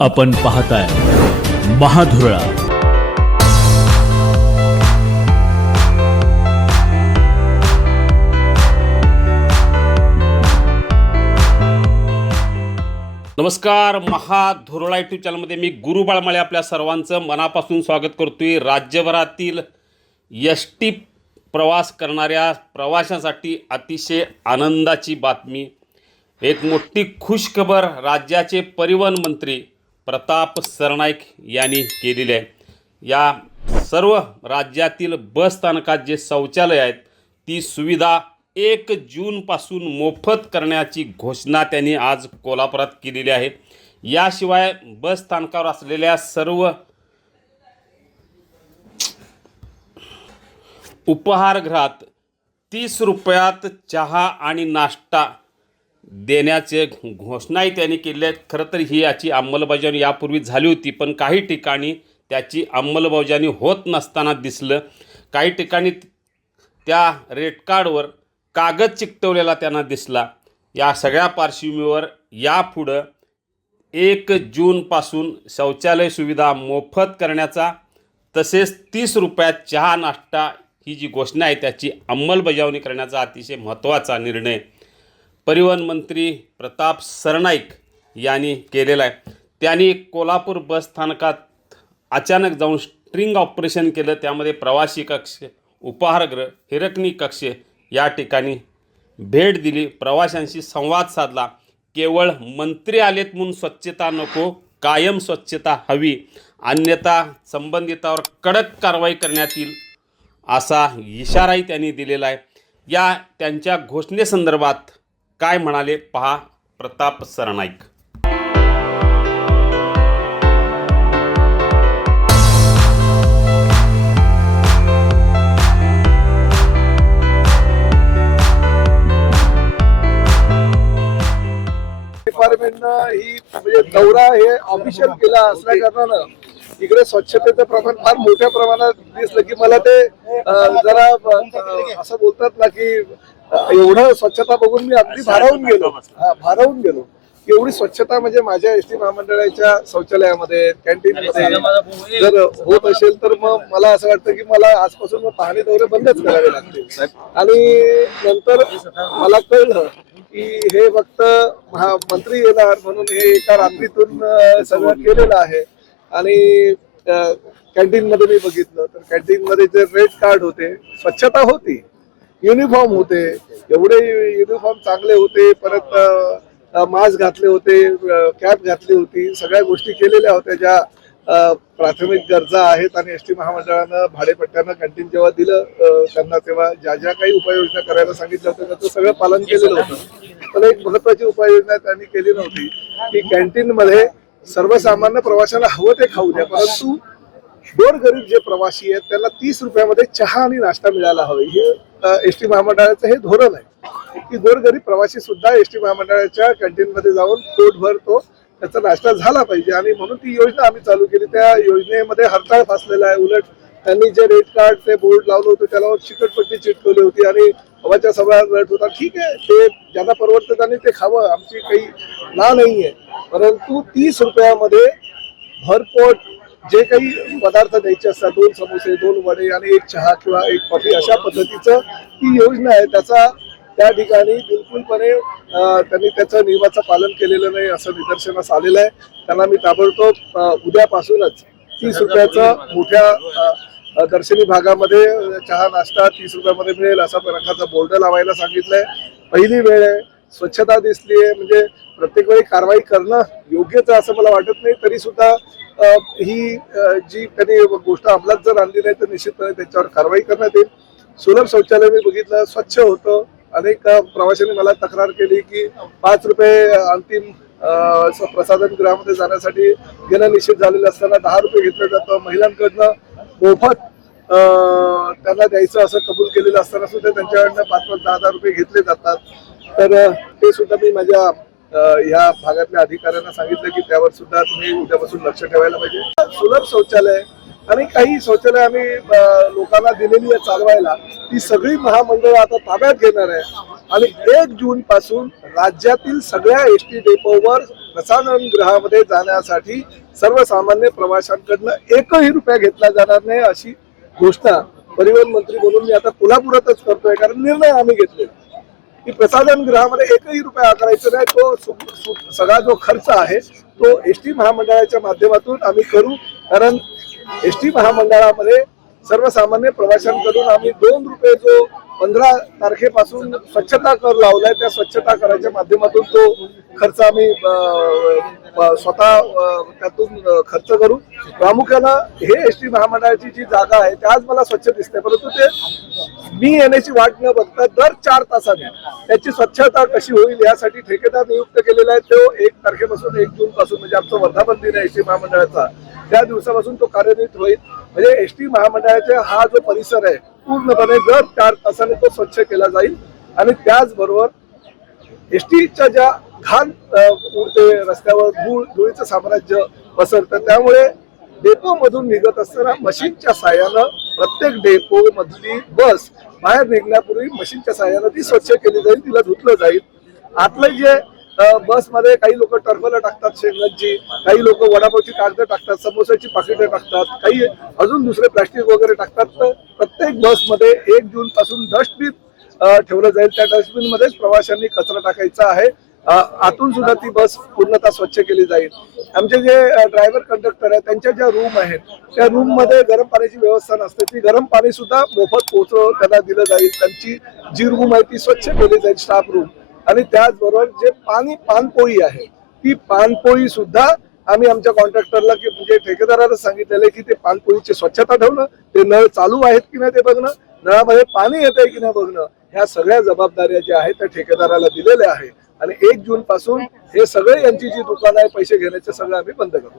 आपण पाहताय महाधुरळा। नमस्कार, महाधुरळा यूट्यूब चॅनलमध्ये मी गुरु बाळमाळे आपल्या सर्वांचं मनापासून स्वागत करतोय। राज्यभरातील एसटी प्रवास करणाऱ्या प्रवाशांसाठी अतिशय आनंदाची बातमी, एक मोठी खुशखबर राज्याचे परिवहन मंत्री प्रताप सरनाईक यांनी केलेली आहे। या सर्व राज्यातील बस स्थानकात जे शौचालय आहेत ती सुविधा 1 जूनपासून मोफत करण्याची घोषणा त्यांनी आज कोल्हापुरात केलेली आहे। याशिवाय बस स्थानकावर असलेल्या सर्व उपहारगृहात 30 रुपयात चहा आणि नाश्ता देण्याचे घोषणाही त्यांनी केली आहे। खरं तर ही याची अंमलबजावणी यापूर्वी झाली होती, पण काही ठिकाणी त्याची अंमलबजावणी होत नसताना दिसलं। काही ठिकाणी त्या रेट कार्डवर कागद चिकटवलेला त्यांना दिसला। या सगळ्या पार्श्वभूमीवर यापुढं 1 जूनपासून शौचालय सुविधा मोफत करण्याचा तसेच 30 रुपयात चहा नाश्ता ही जी घोषणा आहे त्याची अंमलबजावणी करण्याचा अतिशय महत्त्वाचा निर्णय परिवहन मंत्री प्रताप सरनाईक यांनी केलेला आहे। त्यांनी कोल्हापूर बस स्थानकात अचानक जाऊन स्ट्रिंग ऑपरेशन केलं। त्यामध्ये प्रवासी कक्ष, उपहारगृह, हिरकणी कक्ष या ठिकाणी भेट दिली, प्रवाशांशी संवाद साधला। केवळ मंत्री आलेत म्हणून स्वच्छता नको, कायम स्वच्छता हवी, अन्यथा संबंधितावर कडक कारवाई करण्यात येईल असा इशाराही त्यांनी दिलेला आहे। या त्यांच्या घोषणेसंदर्भात काय म्हणाले पहा प्रताप सरनाईक। डिपार्टमेंटनं ही म्हणजे दौरा हे ऑफिशियल केला असल्या कारणानं इकडे स्वच्छतेचं प्रमाण फार मोठ्या प्रमाणात दिसलं की मला ते जरा असं बोलतात ना की एवढं स्वच्छता बघून मी अगदी भारावून गेलो। एवढी स्वच्छता म्हणजे माझ्या एसटी महामंडळाच्या शौचालयामध्ये, कॅन्टीनमध्ये जर होत असेल तर मग मला असं वाटतं की मला आजपासून मग पाहणी दौरे बंदच करावे लागतील। आणि नंतर मला कळलं की हे फक्त मंत्री येणार म्हणून हे एका रात्रीतून सगळं केलेलं आहे। आणि कॅन्टीन मध्ये मी बघितलं तर कॅन्टीन मध्ये जे रेड कार्ड होते, स्वच्छता होती, युनिफॉर्म होते, एवढे युनिफॉर्म चांगले होते, परत मास्क घातले होते, कॅप घातली होती, सगळ्या गोष्टी केलेल्या होत्या ज्या प्राथमिक गरजा आहेत। आणि एसटी महामंडळानं भाडेपट्ट्यानं कॅन्टीन जेव्हा दिलं त्यांना तेव्हा ज्या ज्या काही उपाययोजना करायला सांगितलं होतं त्याचं सगळं पालन केलेलं होतं। पण एक महत्वाची उपाययोजना त्यांनी केली नव्हती की कॅन्टीन मध्ये सर्वसामान्य प्रवाशांना हवं ते खाऊ द्या, परंतु गोरगरीब जे प्रवासी आहेत त्यांना 30 रुपयामध्ये चहा आणि नाश्ता मिळायला हवे, हे एसटी महामंडळाचं हे धोरण आहे की गोरगरीब प्रवासी सुद्धा एसटी महामंडळाच्या कॅन्टीन मध्ये जाऊन पोटभर तो त्याचा नाश्ता झाला पाहिजे। आणि म्हणून ती योजना आम्ही चालू केली। त्या योजनेमध्ये हरताळ फासलेला आहे। उलट त्यांनी जे रेड कार्ड ते बोर्ड लावलं होतं त्याला चिकटपट्टी चिटकवली होती आणि हवाच्या सभा रट होता। ठीक आहे, ते ज्यांना परवडतं त्यांनी ते खावं, आमची काही ना नाहीये, परंतु 30 रुपयामध्ये भरपोट जे काही पदार्थ द्यायचे असतात, 2 समोसे, 2 वडे आणि 1 चहा किंवा 1 कॉफी, अशा पद्धतीचं ही योजना आहे। त्याचा त्या ठिकाणी बिलकुलपणे त्यांनी त्याचं नियमाचं पालन केलेलं नाही असं निदर्शनास आलेलं आहे। त्यांना मी ताबडतोब उद्यापासूनच 30 रुपयाचं मोठ्या दर्शनी भागामध्ये चहा नाश्ता 30 रुपयामध्ये मिळेल असा प्रकारचा बोर्ड लावायला सांगितलंय। पहिली वेळ आहे, स्वच्छता दिसली आहे, म्हणजे प्रत्येक वेळी कारवाई करणं योग्यच आहे असं मला वाटत नाही, तरी सुद्धा ही जी त्यांनी गोष्ट अंमलात जर आणली नाही तर निश्चितपणे त्याच्यावर कारवाई करण्यात येईल। सुलभ शौचालय मी बघितलं, स्वच्छ होतं। अनेक प्रवाशांनी मला तक्रार केली की 5 रुपये अंतिम प्रसाधन गृहामध्ये जाण्यासाठी घेणं निश्चित झालेलं असताना 10 रुपये घेतलं जातं। महिलांकडनं मोफत त्यांना द्यायचं असं कबूल केलेलं असताना सुद्धा त्यांच्याकडनं 5-10 रुपये घेतले जातात। तर ते सुद्धा मी माझ्या या भागातल्या अधिकाऱ्यांना सांगितलं की त्यावर सुद्धा तुम्ही उद्यापासून लक्ष ठेवायला पाहिजे। सुलभ शौचालय आणि काही शौचालय आम्ही लोकांना दिलेली आहे चालवायला, ती सगळी महामंडळ आता ताब्यात घेणार आहे। आणि 1 जून पासून राज्यातील सगळ्या एसटी डेपोवर प्रसाधनगृहामध्ये जाण्यासाठी सर्वसामान्य प्रवाशांकडनं एकही रुपया घेतला जाणार नाही अशी घोषणा परिवहन मंत्री म्हणून मी आता कोल्हापुरातच करतोय, कारण निर्णय आम्ही घेतले की प्रसाधनगृहामध्ये एकही रुपया आकारायचा नाही. तो सगळा जो खर्च आहे तो एसटी महामंडळाच्या माध्यमातून आम्ही करू, कारण एसटी महामंडळामध्ये सर्वसामान्य प्रवाशांकडून आम्ही 2 रुपये जो 15 तारखेपासून स्वच्छता कर लावलाय, त्या स्वच्छता कराच्या माध्यमातून तो खर्च आम्ही स्वतः त्यातून खर्च करू. प्रामुख्यानं हे एसटी महामंडळाची जी जागा आहे ते आज मला स्वच्छ दिसते, परंतु ते मी येण्याची वाट न बघता दर 4 तासाने त्याची स्वच्छता कशी होईल यासाठी ठेकेदार नियुक्त केलेला आहे. तो 1 तारखेपासून 1 जून पासून म्हणजे आमचा वर्धापन दिन आहे एसटी महामंडळाचा, त्या दिवसापासून तो कार्यान्वित होईल. म्हणजे एसटी महामंडळाचा हा जो परिसर आहे पूर्णपणे दर 4 तासाने तो स्वच्छ केला जाईल. आणि त्याचबरोबर एसटीच्या ज्या घाण उडते रस्त्यावर धुळीचं साम्राज्य पसरतं, त्यामुळे डेपो मधून निघत असताना मशीनच्या साहाय्यानं प्रत्येक डेपो मधली बस बाहेर निघण्यापूर्वी मशीनच्या साहाय्यानं ती स्वच्छ केली जाईल, तिला धुतलं जाईल. आतलं जे बसमध्ये काही लोक टरफलं टाकतात शेंगांची, काही लोक वडापावची कागद टाकतात, समोसाची पाकिटं टाकतात, काही अजून दुसरे प्लास्टिक वगैरे टाकतात. तर प्रत्येक बसमध्ये 1 जून पासून डस्टबिन ठेवलं जाईल. त्या डस्टबिन मध्येच प्रवाशांनी कचरा टाकायचा आहे. आतून सुद्धा ती बस पूर्णतः स्वच्छ केली जाईल. आमचे जे ड्रायव्हर कंडक्टर आहेत त्यांच्या ज्या रूम आहेत त्या रूम मध्ये गरम पाण्याची व्यवस्था नसते, ती गरम पाणी सुद्धा मोफत त्यांना दिलं जाईल. त्यांची जी रूम आहे ती स्वच्छ केली जाईल, स्टाफ रूम. आणि त्याचबरोबर जे पानपोळी आहे ती पानपोळी सुद्धा आम्ही आमच्या कॉन्ट्रॅक्टरला की म्हणजे ठेकेदाराला सांगितलेलं की ते पानपोळीची स्वच्छता ठेवणं, ते नळ चालू आहेत की नाही ते बघणं, नळामध्ये पाणी येत आहे की नाही बघणं, ह्या सगळ्या जबाबदाऱ्या ज्या आहेत त्या ठेकेदाराला दिलेल्या आहे. आणि 1 जून पासून हे सगळे यांची जी दुकान आहे पैसे घेण्याचे सगळं आम्ही बंद करू.